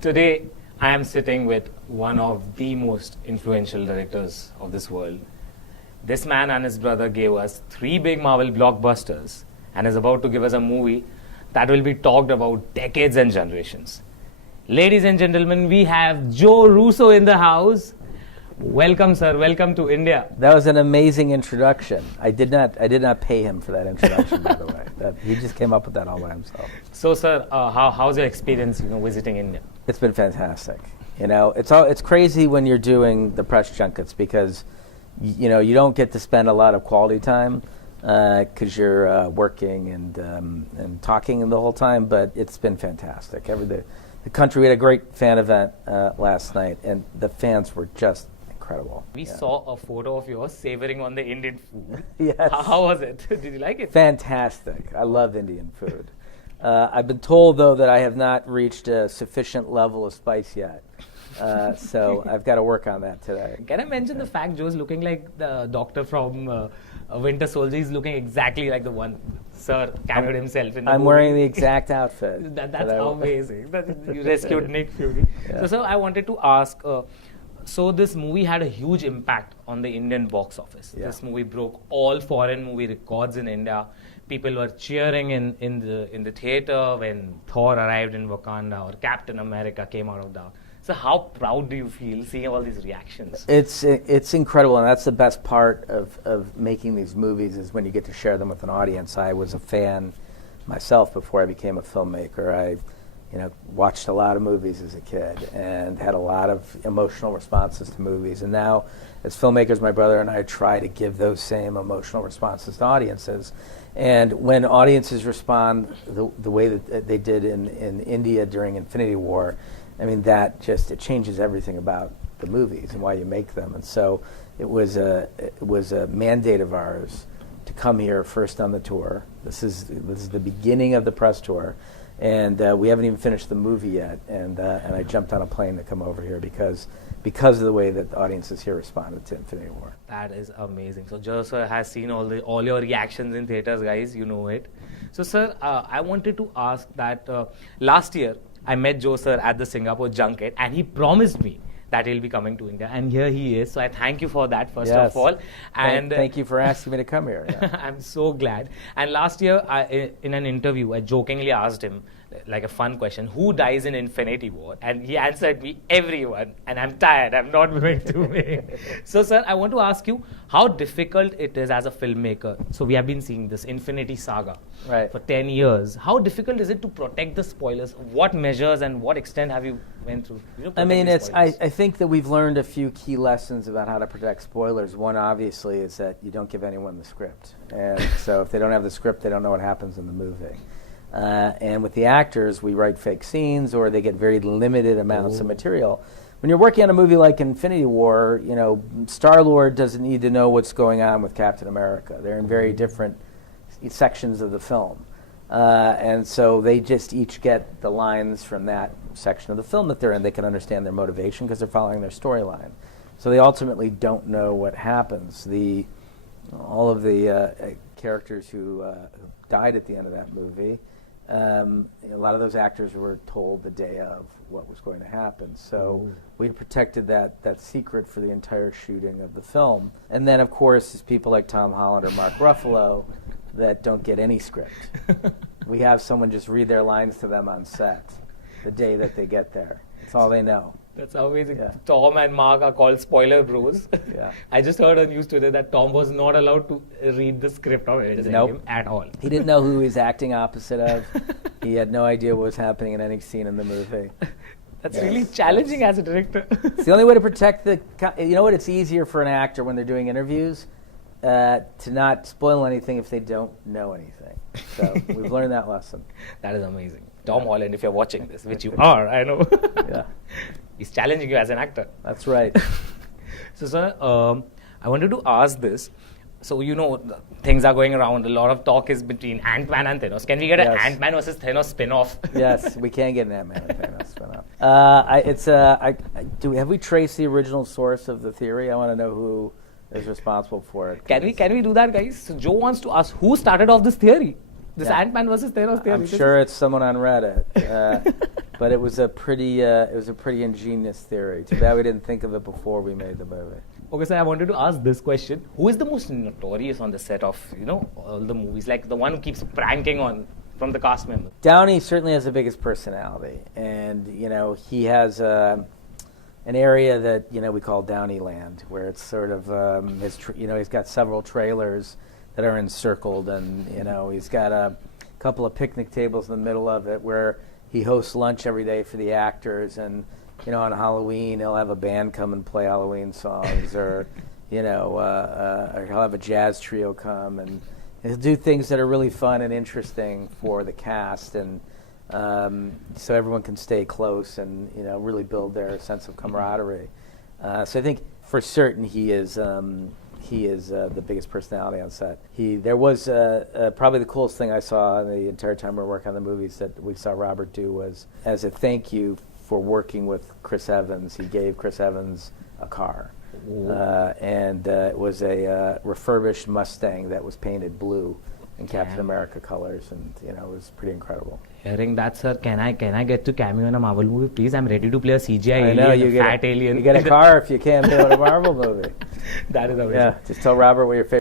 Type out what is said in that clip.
Today, I am sitting with one of the most influential directors of this world. This man and his brother gave us 3 big Marvel blockbusters and is about to give us a movie that will be talked about decades and generations. Ladies and gentlemen, we have Joe Russo in the house. Welcome, sir. Welcome to India. That was an amazing introduction. I did not pay him for that introduction, by the way. He just came up with that all by himself. So, sir, how's your experience, visiting India? It's been fantastic. It's crazy when you're doing the press junkets because, you don't get to spend a lot of quality time because you're working and talking the whole time. But it's been fantastic. The country, we had a great fan event last night, and the fans were just incredible. We saw a photo of yours savoring on the Indian food. Yes. How was it? Did you like it? Fantastic. I love Indian food. I've been told, though, that I have not reached a sufficient level of spice yet. So I've got to work on that today. Can I mention the fact Joe's looking like the doctor from Winter Soldier? He's looking exactly like the one Sir carried himself in the I'm movie. wearing the exact outfit. That's amazing. You rescued Nick Fury. Yeah. So, sir, I wanted to ask, so this movie had a huge impact on the Indian box office. Yeah. This movie broke all foreign movie records in India. People were cheering in the theater when Thor arrived in Wakanda or Captain America came out of the... So how proud do you feel seeing all these reactions? It's incredible, and that's the best part of making these movies is when you get to share them with an audience. I was a fan myself before I became a filmmaker. I watched a lot of movies as a kid and had a lot of emotional responses to movies. And now, as filmmakers, my brother and I try to give those same emotional responses to audiences. And when audiences respond the way that they did in India during Infinity War, I mean, it changes everything about the movies and why you make them. And so it was a mandate of ours to come here first on the tour. This is the beginning of the press tour, and we haven't even finished the movie yet. And I jumped on a plane to come over here because of the way that the audiences here responded to Infinity War. That is amazing. So Joe sir has seen all your reactions in theaters, guys. You know it. So, sir, I wanted to ask that last year I met Joe sir at the Singapore junket, and he promised me that he'll be coming to India, and here he is. So I thank you for that, first of all. And thank you for asking me to come here. Yeah. I'm so glad. And last year, in an interview, I jokingly asked him, like a fun question, who dies in Infinity War? And he answered me, everyone. And I'm tired. I'm not going to make. So, sir, I want to ask you how difficult it is as a filmmaker. So we have been seeing this Infinity Saga for 10 years. How difficult is it to protect the spoilers? What measures and what extent have you went through? I mean, I think that we've learned a few key lessons about how to protect spoilers. One, obviously, is that you don't give anyone the script. And so if they don't have the script, they don't know what happens in the movie. And with the actors, we write fake scenes or they get very limited amounts of material. When you're working on a movie like Infinity War, Star-Lord doesn't need to know what's going on with Captain America. They're in very different sections of the film. And so they just each get the lines from that section of the film that they're in. They can understand their motivation because they're following their storyline. So they ultimately don't know what happens. All of the characters who died at the end of that movie, a lot of those actors were told the day of what was going to happen. So we protected that secret for the entire shooting of the film. And then, of course, there's people like Tom Holland or Mark Ruffalo that don't get any script. We have someone just read their lines to them on set the day that they get there. That's all they know. That's amazing. Yeah. Tom and Mark are called spoiler bros. Yeah. I just heard on news today that Tom was not allowed to read the script of Avengers Endgame at all. He didn't know who he was acting opposite of. He had no idea what was happening in any scene in the movie. That's really challenging as a director. It's the only way to protect it's easier for an actor when they're doing interviews to not spoil anything if they don't know anything. So we've learned that lesson. That is amazing. Tom Holland, if you're watching this, which you are, I know. Yeah. He's challenging you as an actor. That's right. So, sir, I wanted to ask this. So, things are going around. A lot of talk is between Ant-Man and Thanos. Can we get an Ant-Man versus Thanos spin-off? Yes, we can get an Ant-Man and Thanos spin-off. Have we traced the original source of the theory? I want to know who is responsible for it. Can we do that, guys? So Joe wants to ask who started off this theory. This Ant-Man versus Thanos theory. I'm sure it's someone on Reddit. But it was a pretty ingenious theory. Too bad we didn't think of it before we made the movie. Okay, so I wanted to ask this question. Who is the most notorious on the set of, all the movies? Like the one who keeps pranking on from the cast members? Downey certainly has the biggest personality. And, he has an area that, we call Downey Land, where it's sort of, he's got several trailers that are encircled. And, he's got a couple of picnic tables in the middle of it where he hosts lunch every day for the actors. And, on Halloween, he'll have a band come and play Halloween songs, or, or he'll have a jazz trio come, and he'll do things that are really fun and interesting for the cast, and so everyone can stay close and, really build their sense of camaraderie. So I think for certain he is the biggest personality on set. There was probably the coolest thing I saw the entire time we were working on the movies that we saw Robert do was, as a thank you for working with Chris Evans, he gave Chris Evans a car. And it was a refurbished Mustang that was painted blue in Captain America colors, and it was pretty incredible. Hearing that, sir, can I get to cameo in a Marvel movie, please? I'm ready to play a CGI alien, fat alien. You get a car if you cameo in a Marvel movie. That is amazing. Yeah, just tell Robert what your favorite